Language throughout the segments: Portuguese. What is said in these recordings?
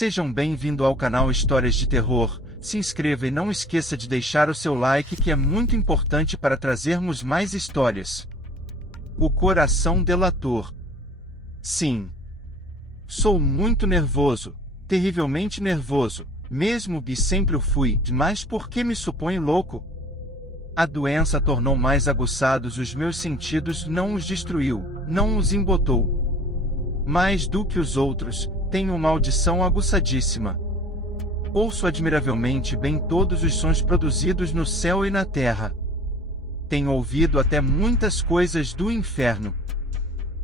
Sejam bem-vindos ao canal Histórias de Terror. Se inscreva e não esqueça de deixar o seu like, que é muito importante para trazermos mais histórias. O coração delator. Sim. Sou muito nervoso, terrivelmente nervoso, mesmo que sempre o fui, mas por que me supõe louco? A doença tornou mais aguçados os meus sentidos, não os destruiu, não os embotou. Mais do que os outros, tenho uma audição aguçadíssima. Ouço admiravelmente bem todos os sons produzidos no céu e na terra. Tenho ouvido até muitas coisas do inferno.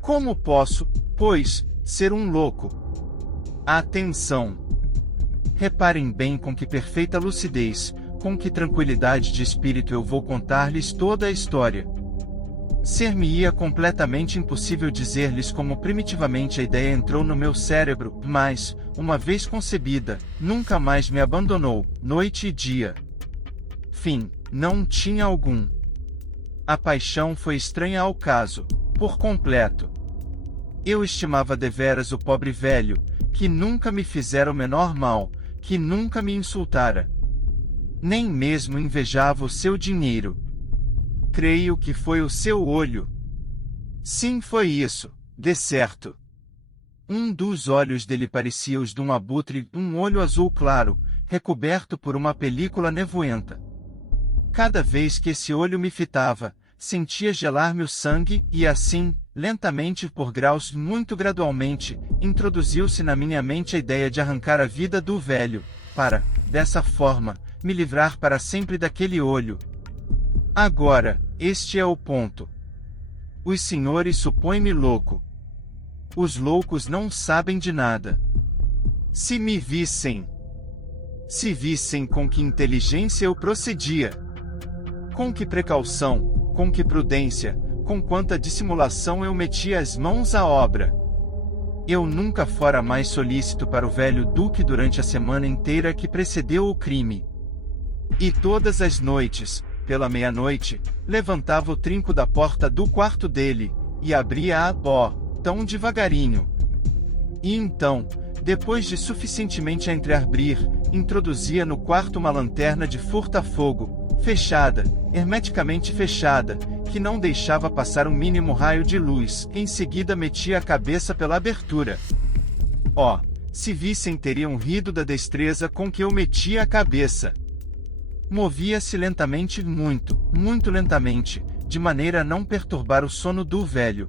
Como posso, pois, ser um louco? Atenção! Reparem bem com que perfeita lucidez, com que tranquilidade de espírito eu vou contar-lhes toda a história. Ser-me-ia completamente impossível dizer-lhes como primitivamente a ideia entrou no meu cérebro, mas, uma vez concebida, nunca mais me abandonou, noite e dia. Fim, não tinha algum. A paixão foi estranha ao caso, por completo. Eu estimava deveras o pobre velho, que nunca me fizera o menor mal, que nunca me insultara. Nem mesmo invejava o seu dinheiro. Creio que foi o seu olho. Sim, foi isso, de certo. Um dos olhos dele parecia os de um abutre, um olho azul claro, recoberto por uma película nevoenta. Cada vez que esse olho me fitava, sentia gelar-me o sangue, e assim, lentamente por graus muito gradualmente, introduziu-se na minha mente a ideia de arrancar a vida do velho, para, dessa forma, me livrar para sempre daquele olho. Agora, este é o ponto. Os senhores supõem-me louco. Os loucos não sabem de nada. Se me vissem. Se vissem com que inteligência eu procedia. Com que precaução, com que prudência, com quanta dissimulação eu metia as mãos à obra. Eu nunca fora mais solícito para o velho duque durante a semana inteira que precedeu o crime. E todas as noites, pela meia-noite, levantava o trinco da porta do quarto dele, e abria-a, tão devagarinho. E então, depois de suficientemente a entreabrir, introduzia no quarto uma lanterna de furta-fogo, fechada, hermeticamente fechada, que não deixava passar um mínimo raio de luz, em seguida metia a cabeça pela abertura. Se vissem teriam rido da destreza com que eu metia a cabeça. Movia-se lentamente, muito lentamente, de maneira a não perturbar o sono do velho.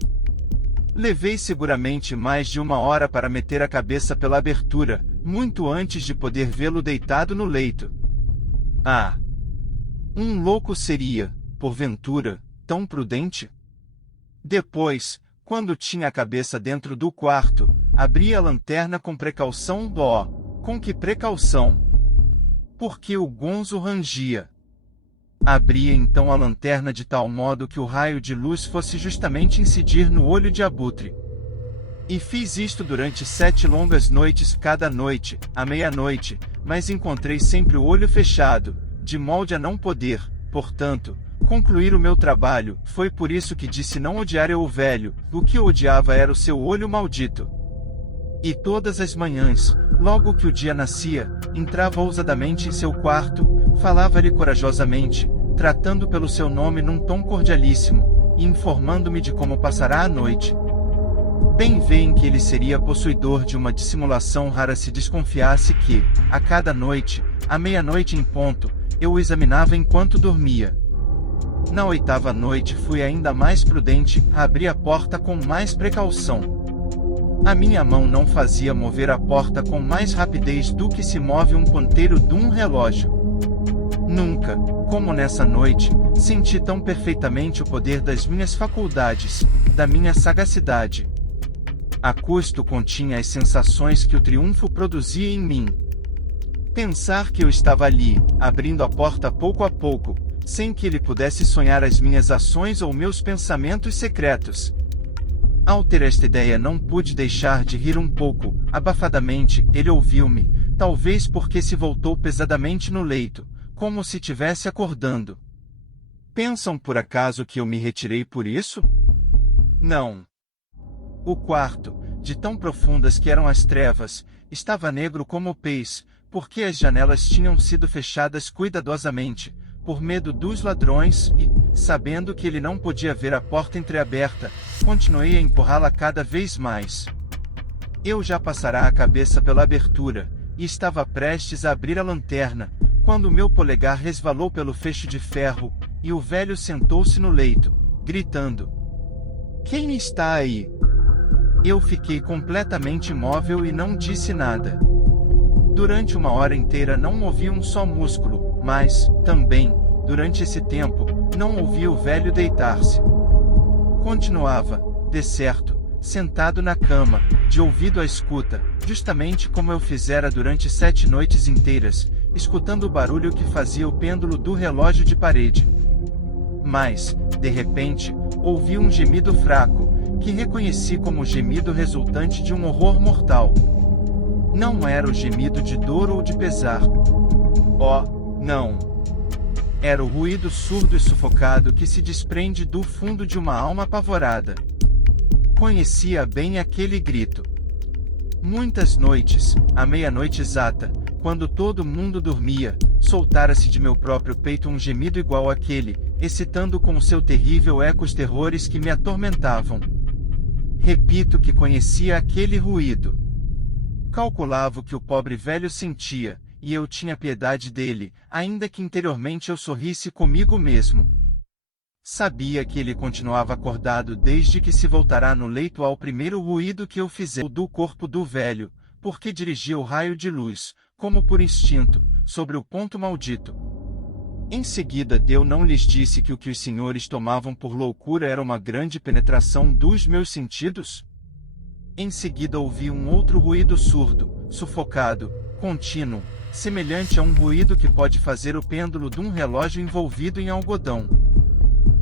Levei seguramente mais de 1 hora para meter a cabeça pela abertura, muito antes de poder vê-lo deitado no leito. Um louco seria, porventura, tão prudente? Depois, quando tinha a cabeça dentro do quarto, abria a lanterna com precaução, com que precaução? Porque o gonzo rangia. Abria então a lanterna de tal modo que o raio de luz fosse justamente incidir no olho de abutre. E fiz isto durante 7 longas noites, cada noite, à meia-noite, mas encontrei sempre o olho fechado, de molde a não poder, portanto, concluir o meu trabalho. Foi por isso que disse não odiar eu o velho, o que eu odiava era o seu olho maldito. E todas as manhãs, logo que o dia nascia, entrava ousadamente em seu quarto, falava-lhe corajosamente, tratando pelo seu nome num tom cordialíssimo, e informando-me de como passará a noite. Bem veem que ele seria possuidor de uma dissimulação rara se desconfiasse que, a cada noite, à meia-noite em ponto, eu o examinava enquanto dormia. Na 8ª noite fui ainda mais prudente, abri a porta com mais precaução. A minha mão não fazia mover a porta com mais rapidez do que se move um ponteiro de um relógio. Nunca, como nessa noite, senti tão perfeitamente o poder das minhas faculdades, da minha sagacidade. A custo continha as sensações que o triunfo produzia em mim. Pensar que eu estava ali, abrindo a porta pouco a pouco, sem que ele pudesse sonhar as minhas ações ou meus pensamentos secretos. Ao ter esta ideia não pude deixar de rir um pouco, abafadamente. Ele ouviu-me, talvez porque se voltou pesadamente no leito, como se tivesse acordando. Pensam por acaso que eu me retirei por isso? Não. O quarto, de tão profundas que eram as trevas, Estava negro como o pez, porque as janelas tinham sido fechadas cuidadosamente, por medo dos ladrões e, sabendo que ele não podia ver a porta entreaberta, continuei a empurrá-la cada vez mais. Eu já passara a cabeça pela abertura, e estava prestes a abrir a lanterna, quando meu polegar resvalou pelo fecho de ferro, e o velho sentou-se no leito, gritando: "Quem está aí?" Eu fiquei completamente imóvel e não disse nada. Durante uma hora inteira não movi um só músculo, mas, também, durante esse tempo, não ouvi o velho deitar-se. Continuava, decerto, sentado na cama, de ouvido à escuta, justamente como eu fizera durante 7 noites inteiras, escutando o barulho que fazia o pêndulo do relógio de parede. Mas, de repente, ouvi um gemido fraco, que reconheci como o gemido resultante de um horror mortal. Não era o gemido de dor ou de pesar. Oh, não! Era o ruído surdo e sufocado que se desprende do fundo de uma alma apavorada. Conhecia bem aquele grito. Muitas noites, à meia-noite exata, quando todo mundo dormia, soltara-se de meu próprio peito um gemido igual àquele, excitando com o seu terrível eco os terrores que me atormentavam. Repito que conhecia aquele ruído. Calculava o que o pobre velho sentia, e eu tinha piedade dele, ainda que interiormente eu sorrisse comigo mesmo. Sabia que ele continuava acordado desde que se voltará no leito ao primeiro ruído que eu fizer do corpo do velho, porque dirigia o raio de luz, como por instinto, sobre o ponto maldito. Em seguida eu não lhes disse que o que os senhores tomavam por loucura era uma grande penetração dos meus sentidos? Em seguida ouvi um outro ruído surdo, sufocado, contínuo, semelhante a um ruído que pode fazer o pêndulo de um relógio envolvido em algodão.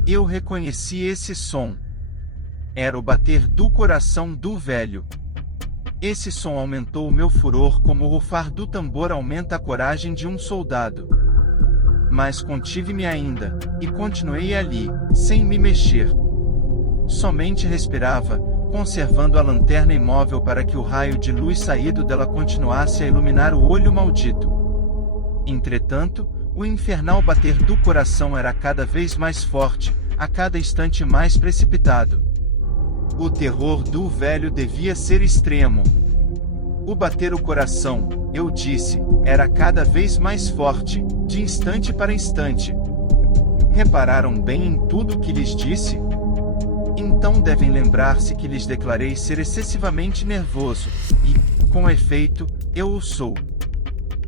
Eu reconheci esse som. Era o bater do coração do velho. Esse som aumentou o meu furor como o rufar do tambor aumenta a coragem de um soldado. Mas contive-me ainda, e continuei ali, sem me mexer. Somente respirava, conservando a lanterna imóvel para que o raio de luz saído dela continuasse a iluminar o olho maldito. Entretanto, o infernal bater do coração era cada vez mais forte, a cada instante mais precipitado. O terror do velho devia ser extremo. O bater o coração, eu disse, era cada vez mais forte, de instante para instante. Repararam bem em tudo o que lhes disse? Então devem lembrar-se que lhes declarei ser excessivamente nervoso, e, com efeito, eu o sou.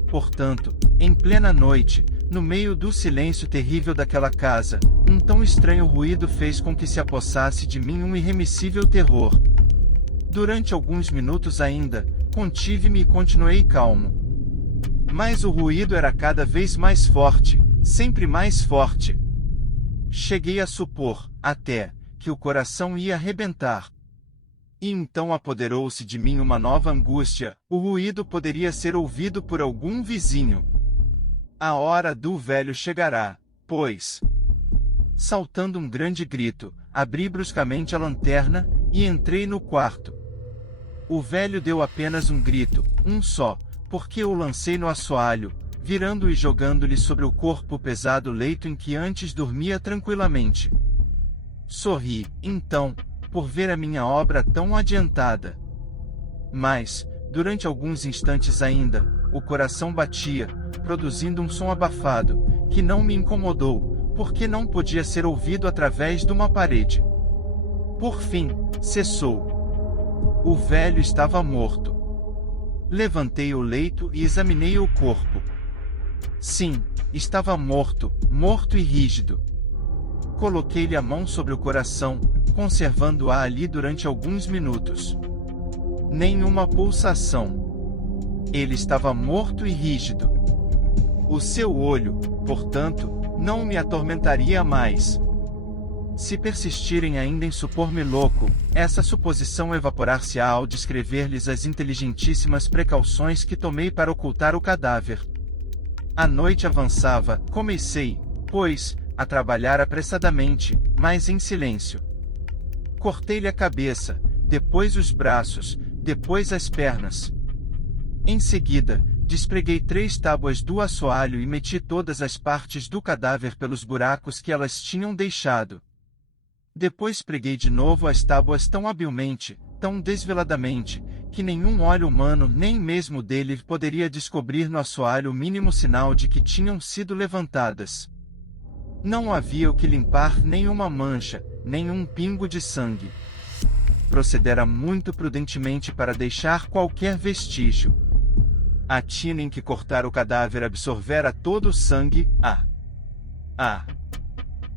Portanto, em plena noite, no meio do silêncio terrível daquela casa, um tão estranho ruído fez com que se apossasse de mim um irremissível terror. Durante alguns minutos ainda, contive-me e continuei calmo. Mas o ruído era cada vez mais forte, sempre mais forte. Cheguei a supor, até, que o coração ia arrebentar. E então apoderou-se de mim uma nova angústia, o ruído poderia ser ouvido por algum vizinho. A hora do velho chegará, pois. Saltando um grande grito, abri bruscamente a lanterna, e entrei no quarto. O velho deu apenas um grito, um só, porque eu o lancei no assoalho, virando e jogando-lhe sobre o corpo o pesado leito em que antes dormia tranquilamente. Sorri, então, por ver a minha obra tão adiantada. Mas, durante alguns instantes ainda, o coração batia, produzindo um som abafado, que não me incomodou, porque não podia ser ouvido através de uma parede. Por fim, cessou. O velho estava morto. Levantei o leito e examinei o corpo. Sim, estava morto, morto e rígido. Coloquei-lhe a mão sobre o coração, conservando-a ali durante alguns minutos. Nenhuma pulsação. Ele estava morto e rígido. O seu olho, portanto, não me atormentaria mais. Se persistirem ainda em supor-me louco, essa suposição evaporar-se-á ao descrever-lhes as inteligentíssimas precauções que tomei para ocultar o cadáver. A noite avançava, comecei, pois, a trabalhar apressadamente, mas em silêncio. Cortei-lhe a cabeça, depois os braços, depois as pernas. Em seguida, despreguei 3 tábuas do assoalho e meti todas as partes do cadáver pelos buracos que elas tinham deixado. Depois preguei de novo as tábuas tão habilmente, tão desveladamente, que nenhum olho humano nem mesmo dele poderia descobrir no assoalho o mínimo sinal de que tinham sido levantadas. Não havia o que limpar nenhuma mancha, nenhum pingo de sangue. Procedera muito prudentemente para deixar qualquer vestígio. A tina em que cortara o cadáver absorvera todo o sangue.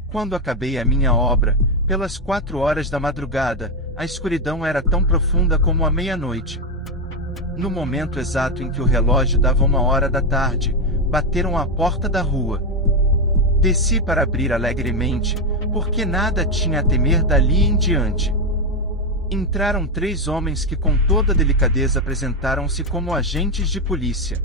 Quando acabei a minha obra, pelas 4 horas da madrugada, a escuridão era tão profunda como a meia-noite. No momento exato em que o relógio dava 1h da tarde, bateram à porta da rua. Desci para abrir alegremente, porque nada tinha a temer dali em diante. Entraram 3 homens que com toda delicadeza apresentaram-se como agentes de polícia.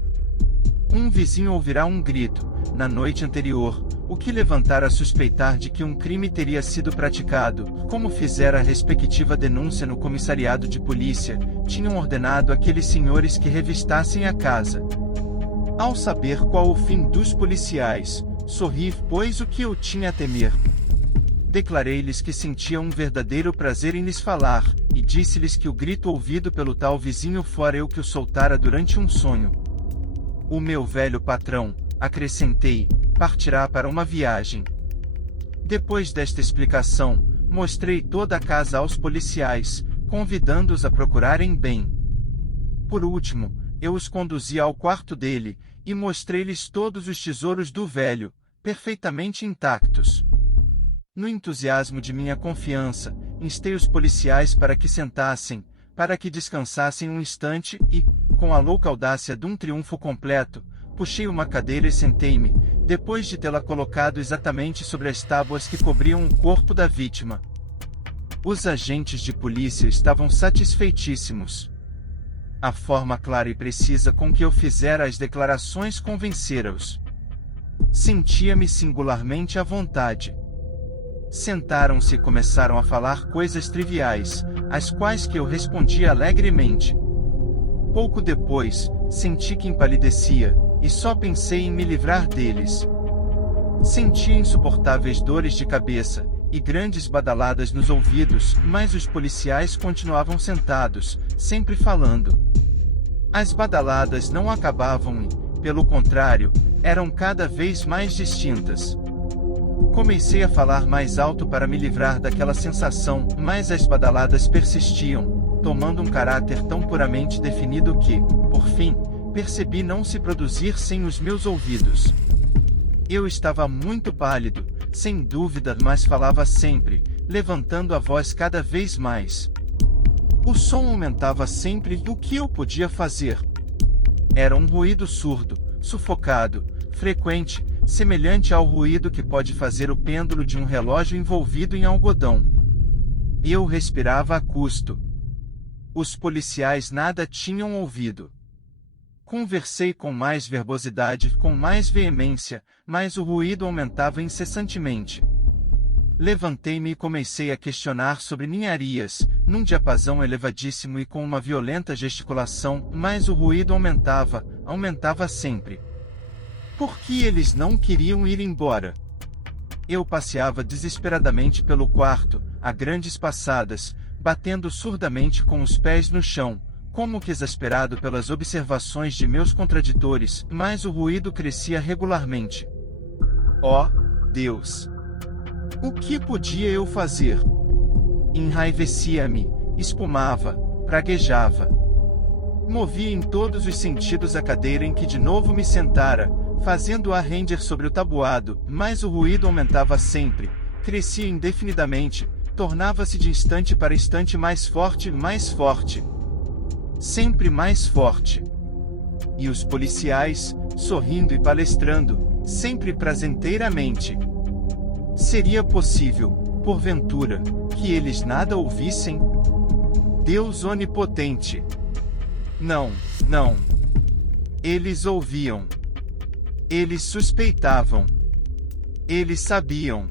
Um vizinho ouvirá um grito, na noite anterior, o que levantara a suspeitar de que um crime teria sido praticado. Como fizera a respectiva denúncia no comissariado de polícia, tinham ordenado àqueles senhores que revistassem a casa. Ao saber qual o fim dos policiais, sorri, pois o que eu tinha a temer. Declarei-lhes que sentia um verdadeiro prazer em lhes falar, e disse-lhes que o grito ouvido pelo tal vizinho fora eu que o soltara durante um sonho. O meu velho patrão, acrescentei, partirá para uma viagem. Depois desta explicação, mostrei toda a casa aos policiais, convidando-os a procurarem bem. Por último, eu os conduzi ao quarto dele, e mostrei-lhes todos os tesouros do velho, perfeitamente intactos. No entusiasmo de minha confiança, instei os policiais para que sentassem, para que descansassem um instante e, com a louca audácia de um triunfo completo, puxei uma cadeira e sentei-me, depois de tê-la colocado exatamente sobre as tábuas que cobriam o corpo da vítima. Os agentes de polícia estavam satisfeitíssimos. A forma clara e precisa com que eu fizera as declarações convencera-os. Sentia-me singularmente à vontade. Sentaram-se e começaram a falar coisas triviais, às quais que eu respondia alegremente. Pouco depois, senti que empalidecia, e só pensei em me livrar deles. Sentia insuportáveis dores de cabeça, e grandes badaladas nos ouvidos, mas os policiais continuavam sentados, sempre falando. As badaladas não acabavam e, pelo contrário, eram cada vez mais distintas. Comecei a falar mais alto para me livrar daquela sensação, mas as badaladas persistiam, tomando um caráter tão puramente definido que, por fim, percebi não se produzir sem os meus ouvidos. Eu estava muito pálido, sem dúvida, mas falava sempre, levantando a voz cada vez mais. O som aumentava sempre. O que eu podia fazer? Era um ruído surdo, sufocado, frequente, semelhante ao ruído que pode fazer o pêndulo de um relógio envolvido em algodão. Eu respirava a custo. Os policiais nada tinham ouvido. Conversei com mais verbosidade, com mais veemência, mas o ruído aumentava incessantemente. Levantei-me e comecei a questionar sobre ninharias, num diapasão elevadíssimo e com uma violenta gesticulação, mas o ruído aumentava sempre. Por que eles não queriam ir embora? Eu passeava desesperadamente pelo quarto, a grandes passadas, batendo surdamente com os pés no chão, como que exasperado pelas observações de meus contraditores, mas o ruído crescia regularmente. Oh, Deus! O que podia eu fazer? Enraivecia-me, espumava, praguejava. Movia em todos os sentidos a cadeira em que de novo me sentara, fazendo-a render sobre o tabuado, mas o ruído aumentava sempre, crescia indefinidamente, tornava-se de instante para instante mais forte, sempre mais forte. E os policiais, sorrindo e palestrando, sempre prazenteiramente. Seria possível, porventura, que eles nada ouvissem? Deus onipotente! Não. Eles ouviam. Eles suspeitavam. Eles sabiam.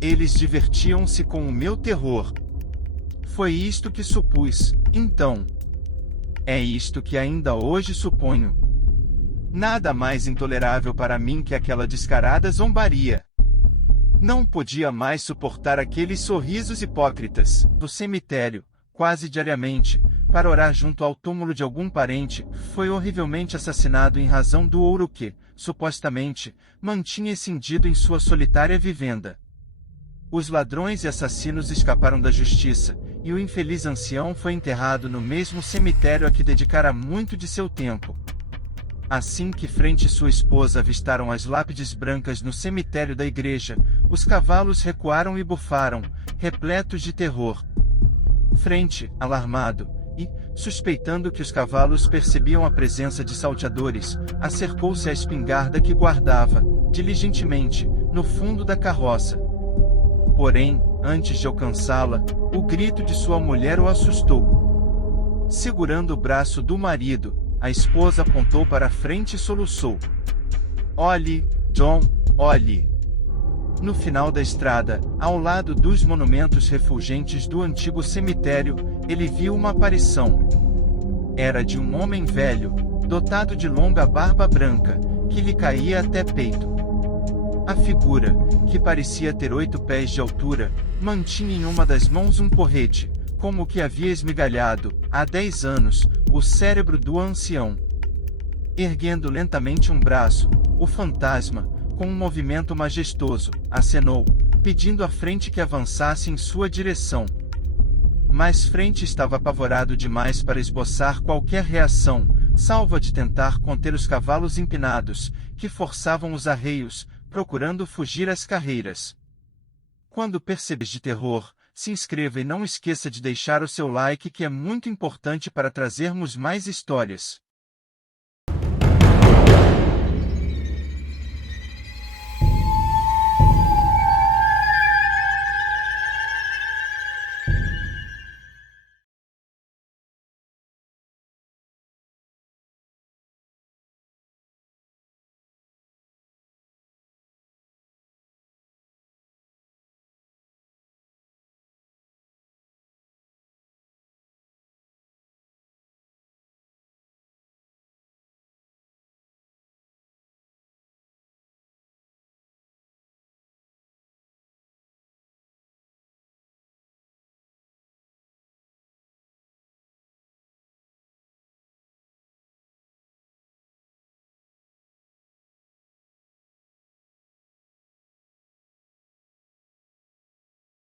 Eles divertiam-se com o meu terror. Foi isto que supus, então. É isto que ainda hoje suponho. Nada mais intolerável para mim que aquela descarada zombaria. Não podia mais suportar aqueles sorrisos hipócritas. No cemitério, quase diariamente, para orar junto ao túmulo de algum parente, foi horrivelmente assassinado em razão do ouro que, supostamente, mantinha escindido em sua solitária vivenda. Os ladrões e assassinos escaparam da justiça, e o infeliz ancião foi enterrado no mesmo cemitério a que dedicara muito de seu tempo. Assim que Frente e sua esposa avistaram as lápides brancas no cemitério da igreja, os cavalos recuaram e bufaram, repletos de terror. Frente, alarmado, e, suspeitando que os cavalos percebiam a presença de salteadores, acercou-se à espingarda que guardava, diligentemente, no fundo da carroça. Porém, antes de alcançá-la, o grito de sua mulher o assustou. Segurando o braço do marido, a esposa apontou para a frente e soluçou. "Olhe, John, olhe!" No final da estrada, ao lado dos monumentos refulgentes do antigo cemitério, ele viu uma aparição. Era de um homem velho, dotado de longa barba branca, que lhe caía até peito. A figura, que parecia ter 8 pés de altura, mantinha em uma das mãos um porrete, como que havia esmigalhado, há 10 anos, o cérebro do ancião. Erguendo lentamente um braço, o fantasma, com um movimento majestoso, acenou, pedindo à Frente que avançasse em sua direção. Mas Frente estava apavorado demais para esboçar qualquer reação, salvo a de tentar conter os cavalos empinados, que forçavam os arreios, procurando fugir às carreiras. Quando percebes de terror, se inscreva e não esqueça de deixar o seu like, que é muito importante para trazermos mais histórias.